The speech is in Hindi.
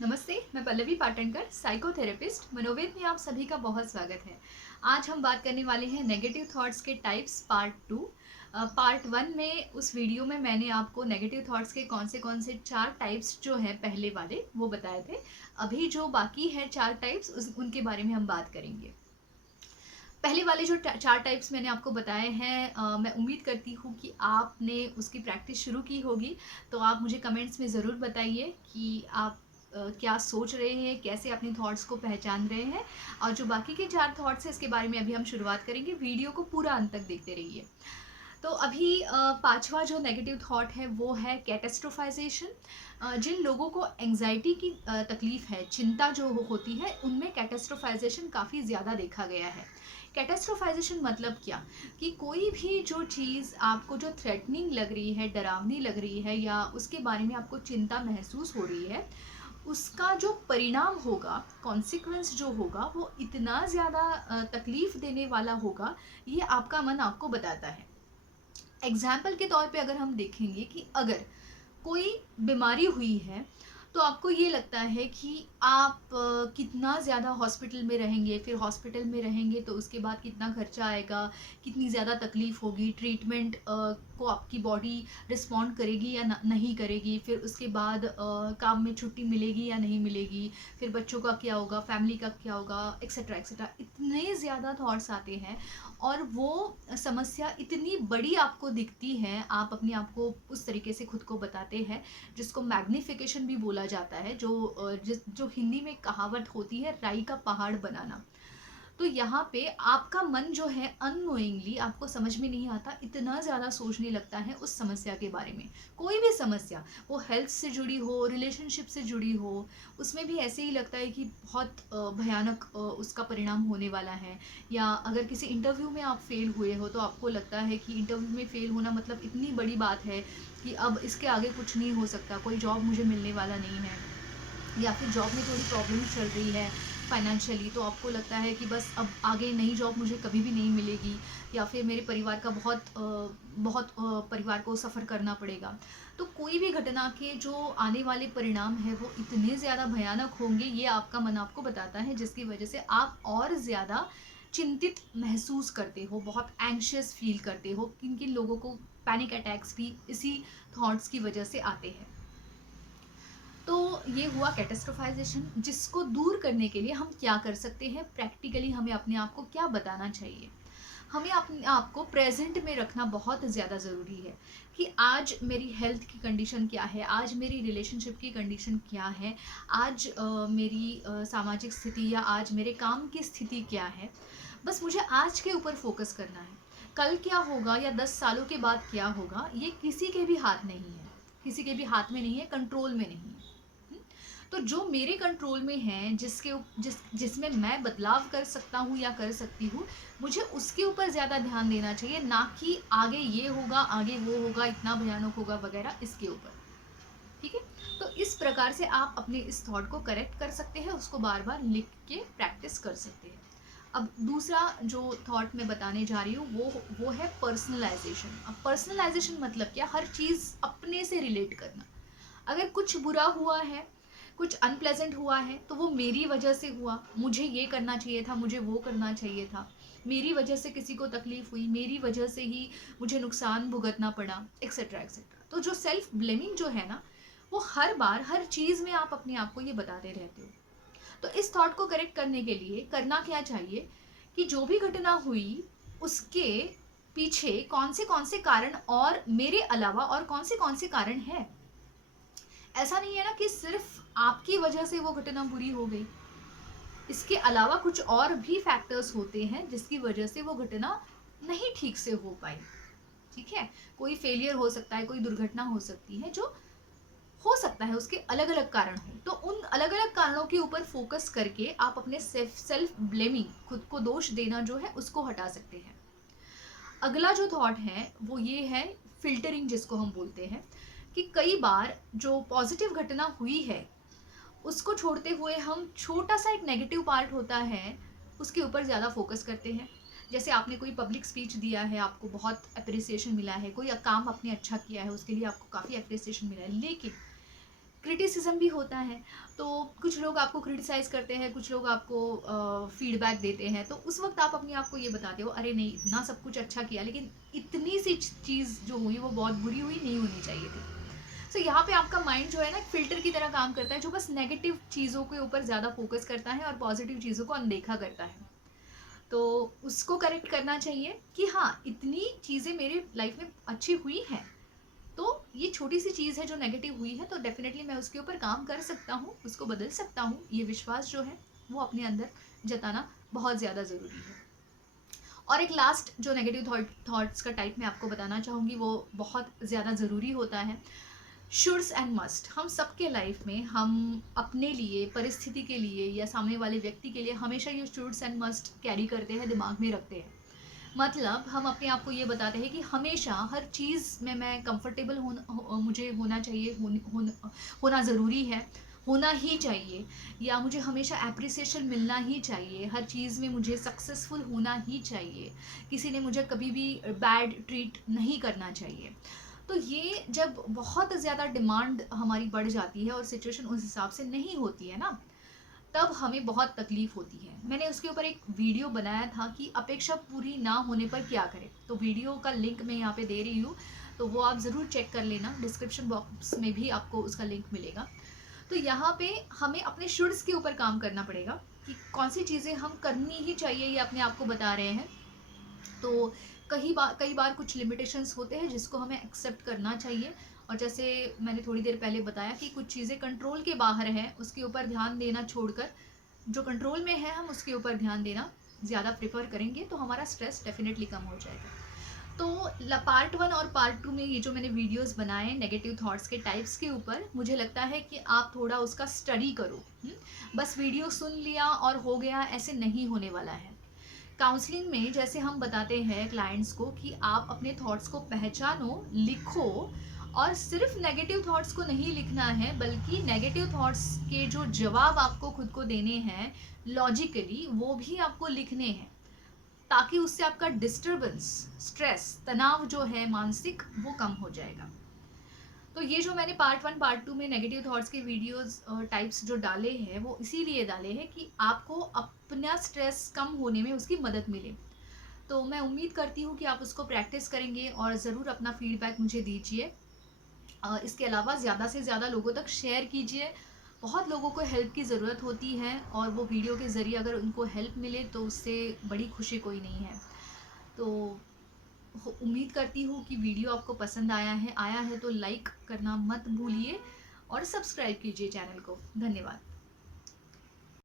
नमस्ते, मैं पल्लवी पाटणकर, साइकोथेरेपिस्ट। मनोवेद में आप सभी का बहुत स्वागत है। आज हम बात करने वाले हैं नेगेटिव थॉट्स के टाइप्स पार्ट 2। पार्ट 1 में उस वीडियो में मैंने आपको नेगेटिव थॉट्स के कौन से 4 टाइप्स जो हैं पहले वाले वो बताए थे। अभी जो बाकी है 4 टाइप्स उनके बारे में हम बात करेंगे। पहले वाले जो 4 टाइप्स मैंने आपको बताए हैं, मैं उम्मीद करती हूँ कि आपने उसकी प्रैक्टिस शुरू की होगी। तो आप मुझे कमेंट्स में ज़रूर बताइए कि आप क्या सोच रहे हैं, कैसे अपने थॉट्स को पहचान रहे हैं। और जो बाकी के 4 थॉट्स हैं इसके बारे में अभी हम शुरुआत करेंगे। वीडियो को पूरा अंत तक देखते रहिए। तो अभी पांचवा जो नेगेटिव थॉट है वो है कैटेस्ट्रोफाइजेशन। जिन लोगों को एंजाइटी की तकलीफ है, चिंता जो होती है, उनमें कैटेस्ट्रोफाइजेशन काफ़ी ज़्यादा देखा गया है। कैटेस्ट्रोफाइजेशन मतलब क्या, कि कोई भी जो चीज़ आपको जो थ्रेटनिंग लग रही है, डरावनी लग रही है, या उसके बारे में आपको चिंता महसूस हो रही है, उसका जो परिणाम होगा, कॉन्सिक्वेंस जो होगा, वो इतना ज़्यादा तकलीफ देने वाला होगा, ये आपका मन आपको बताता है। एग्जाम्पल के तौर पे अगर हम देखेंगे कि अगर कोई बीमारी हुई है, तो आपको ये लगता है कि आप कितना ज़्यादा हॉस्पिटल में रहेंगे, फिर हॉस्पिटल में रहेंगे तो उसके बाद कितना खर्चा आएगा, कितनी ज़्यादा तकलीफ़ होगी, ट्रीटमेंट को आपकी बॉडी रिस्पॉन्ड करेगी या नहीं करेगी, फिर उसके बाद काम में छुट्टी मिलेगी या नहीं मिलेगी, फिर बच्चों का क्या होगा, फैमिली का क्या होगा, एक्सेट्रा एक्सेट्रा। इतने ज़्यादा थॉट्स आते हैं और वो समस्या इतनी बड़ी आपको दिखती है, आप अपने आप को उस तरीके से खुद को बताते हैं, जिसको मैग्निफिकेशन भी बोला जाता है, जो हिंदी में कहावत होती है, राई का पहाड़ बनाना। तो यहाँ पे आपका मन जो है अननोइंगली, आपको समझ में नहीं आता, इतना ज़्यादा सोचने लगता है उस समस्या के बारे में। कोई भी समस्या, वो हेल्थ से जुड़ी हो, रिलेशनशिप से जुड़ी हो, उसमें भी ऐसे ही लगता है कि बहुत भयानक उसका परिणाम होने वाला है। या अगर किसी इंटरव्यू में आप फेल हुए हो, तो आपको लगता है कि इंटरव्यू में फेल होना मतलब इतनी बड़ी बात है कि अब इसके आगे कुछ नहीं हो सकता, कोई जॉब मुझे मिलने वाला नहीं है, या फिर जॉब में थोड़ी प्रॉब्लम चल रही है फाइनेंशियली, तो आपको लगता है कि बस अब आगे नई जॉब मुझे कभी भी नहीं मिलेगी, या फिर मेरे परिवार का परिवार को सफ़र करना पड़ेगा। तो कोई भी घटना के जो आने वाले परिणाम है वो इतने ज़्यादा भयानक होंगे, ये आपका मन आपको बताता है, जिसकी वजह से आप और ज़्यादा चिंतित महसूस करते हो, बहुत एंग्शियस फील करते हो। किन किन लोगों को पैनिक अटैक्स भी इसी थॉट्स की वजह से आते हैं। तो ये हुआ कैटेस्ट्रोफाइजेशन, जिसको दूर करने के लिए हम क्या कर सकते हैं, प्रैक्टिकली हमें अपने आप को क्या बताना चाहिए। हमें अपने आप को प्रेजेंट में रखना बहुत ज़्यादा ज़रूरी है, कि आज मेरी हेल्थ की कंडीशन क्या है, आज मेरी रिलेशनशिप की कंडीशन क्या है, आज मेरी सामाजिक स्थिति या आज मेरे काम की स्थिति क्या है। बस मुझे आज के ऊपर फोकस करना है। कल क्या होगा या 10 सालों के बाद क्या होगा, ये किसी के भी हाथ नहीं है, किसी के भी हाथ में नहीं है, कंट्रोल में नहीं है। तो जो मेरे कंट्रोल में है, जिसमें मैं बदलाव कर सकता हूँ या कर सकती हूँ, मुझे उसके ऊपर ज़्यादा ध्यान देना चाहिए, ना कि आगे ये होगा, आगे वो होगा, इतना भयानक होगा वगैरह, इसके ऊपर। ठीक है। तो इस प्रकार से आप अपने इस थॉट को करेक्ट कर सकते हैं, उसको बार बार लिख के प्रैक्टिस कर सकते हैं। अब दूसरा जो थॉट मैं बताने जा रही हूँ वो है पर्सनलाइजेशन। अब पर्सनलाइजेशन मतलब क्या, हर चीज़ अपने से रिलेट करना। अगर कुछ बुरा हुआ है, कुछ अनप्लेजेंट हुआ है, तो वो मेरी वजह से हुआ, मुझे ये करना चाहिए था, मुझे वो करना चाहिए था, मेरी वजह से किसी को तकलीफ हुई, मेरी वजह से ही मुझे नुकसान भुगतना पड़ा, एक्सेट्रा एक्सेट्रा। तो जो सेल्फ ब्लेमिंग जो है ना, वो हर बार हर चीज़ में आप अपने आप को ये बताते रहते हो। तो इस थॉट को करेक्ट करने के लिए करना क्या चाहिए, कि जो भी घटना हुई उसके पीछे कौन से कारण और मेरे अलावा और कौन से कारण है। ऐसा नहीं है ना कि सिर्फ आपकी वजह से वो घटना बुरी हो गई, इसके अलावा कुछ और भी फैक्टर्स होते हैं जिसकी वजह से वो घटना नहीं ठीक से हो पाई। ठीक है। कोई फेलियर हो सकता है, कोई दुर्घटना हो सकती है, जो हो सकता है उसके अलग अलग कारण हो। तो उन अलग अलग कारणों के ऊपर फोकस करके आप अपने सेल्फ ब्लेमिंग, खुद को दोष देना जो है, उसको हटा सकते हैं। अगला जो थॉट है वो ये है फिल्टरिंग, जिसको हम बोलते हैं, कि कई बार जो पॉजिटिव घटना हुई है उसको छोड़ते हुए हम छोटा सा एक नेगेटिव पार्ट होता है, उसके ऊपर ज़्यादा फोकस करते हैं। जैसे आपने कोई पब्लिक स्पीच दिया है, आपको बहुत अप्रिसिएशन मिला है, कोई काम आपने अच्छा किया है, उसके लिए आपको काफ़ी अप्रिसिएशन मिला है, लेकिन क्रिटिसिज्म भी होता है। तो कुछ लोग आपको क्रिटिसाइज़ करते हैं, कुछ लोग आपको फीडबैक देते हैं, तो उस वक़्त आप अपने आप को ये बताते हो, अरे नहीं, इतना सब कुछ अच्छा किया, लेकिन इतनी सी चीज़ जो हुई वो बहुत बुरी हुई, नहीं होनी चाहिए थी। सो यहाँ पे आपका माइंड जो है ना, एक फ़िल्टर की तरह काम करता है, जो बस नेगेटिव चीज़ों के ऊपर ज़्यादा फ़ोकस करता है और पॉज़िटिव चीज़ों को अनदेखा करता है। तो उसको करेक्ट करना चाहिए कि हाँ, इतनी चीज़ें मेरी लाइफ़ में अच्छी हुई हैं, तो ये छोटी-सी चीज़ है जो नेगेटिव हुई है, तो डेफ़िनेटली मैं उसके ऊपर काम कर सकता हूँ, उसको बदल सकता हूँ। ये विश्वास जो है, वो अपने अंदर जताना बहुत ज़्यादा ज़रूरी है। और एक लास्ट जो नेगेटिव थॉट्स का टाइप मैं आपको बताना चाहूँगी, वो बहुत ज़्यादा ज़रूरी होता है। शुड्स एंड मस्ट, हम सबके लाइफ में हम अपने लिए, परिस्थिति के लिए या सामने वाले व्यक्ति के लिए हमेशा ये शुड्स एंड मस्ट कैरी करते हैं, दिमाग में रखते हैं। मतलब हम अपने आप को ये बताते हैं कि हमेशा हर चीज़ में मैं कंफर्टेबल मुझे होना चाहिए, होना ज़रूरी है, होना ही चाहिए, या मुझे हमेशा एप्रिसिएशन मिलना ही चाहिए, हर चीज़ में मुझे सक्सेसफुल होना ही चाहिए, किसी ने मुझे कभी भी बैड ट्रीट नहीं करना चाहिए। तो ये जब बहुत ज़्यादा डिमांड हमारी बढ़ जाती है और सिचुएशन उस हिसाब से नहीं होती है ना, तब हमें बहुत तकलीफ होती है। मैंने उसके ऊपर एक वीडियो बनाया था कि अपेक्षा पूरी ना होने पर क्या करें, तो वीडियो का लिंक मैं यहाँ पे दे रही हूँ, तो वो आप ज़रूर चेक कर लेना, डिस्क्रिप्शन बॉक्स में भी आपको उसका लिंक मिलेगा। तो यहाँ पे हमें अपने शुड्स के ऊपर काम करना पड़ेगा कि कौन सी चीज़ें हम करनी ही चाहिए, ये अपने आप को बता रहे हैं। तो कई बार कुछ लिमिटेशंस होते हैं जिसको हमें एक्सेप्ट करना चाहिए, और जैसे मैंने थोड़ी देर पहले बताया कि कुछ चीज़ें कंट्रोल के बाहर हैं, उसके ऊपर ध्यान देना छोड़कर जो कंट्रोल में है हम उसके ऊपर ध्यान देना ज़्यादा प्रेफर करेंगे, तो हमारा स्ट्रेस डेफिनेटली कम हो जाएगा। तो पार्ट 1 और पार्ट 2 में ये जो मैंने वीडियोस बनाए नेगेटिव थॉट्स के टाइप्स के ऊपर, मुझे लगता है कि आप थोड़ा उसका स्टडी करो। बस वीडियो सुन लिया और हो गया, ऐसे नहीं होने वाला है। काउंसलिंग में जैसे हम बताते हैं क्लाइंट्स को कि आप अपने थॉट्स को पहचानो, लिखो, और सिर्फ नेगेटिव थॉट्स को नहीं लिखना है, बल्कि नेगेटिव थॉट्स के जो जवाब आपको खुद को देने हैं लॉजिकली, वो भी आपको लिखने हैं, ताकि उससे आपका डिस्टरबेंस, स्ट्रेस, तनाव जो है मानसिक, वो कम हो जाएगा। तो ये जो मैंने पार्ट 1 पार्ट 2 में नेगेटिव थॉट्स के वीडियोस टाइप्स जो डाले हैं, वो इसीलिए डाले हैं कि आपको अपना स्ट्रेस कम होने में उसकी मदद मिले। तो मैं उम्मीद करती हूँ कि आप उसको प्रैक्टिस करेंगे और ज़रूर अपना फीडबैक मुझे दीजिए। इसके अलावा ज़्यादा से ज़्यादा लोगों तक शेयर कीजिए। बहुत लोगों को हेल्प की ज़रूरत होती है, और वो वीडियो के ज़रिए अगर उनको हेल्प मिले तो उससे बड़ी खुशी कोई नहीं है। तो उम्मीद करती हूँ कि वीडियो आपको पसंद आया है तो लाइक करना मत भूलिए और सब्सक्राइब कीजिए चैनल को। धन्यवाद।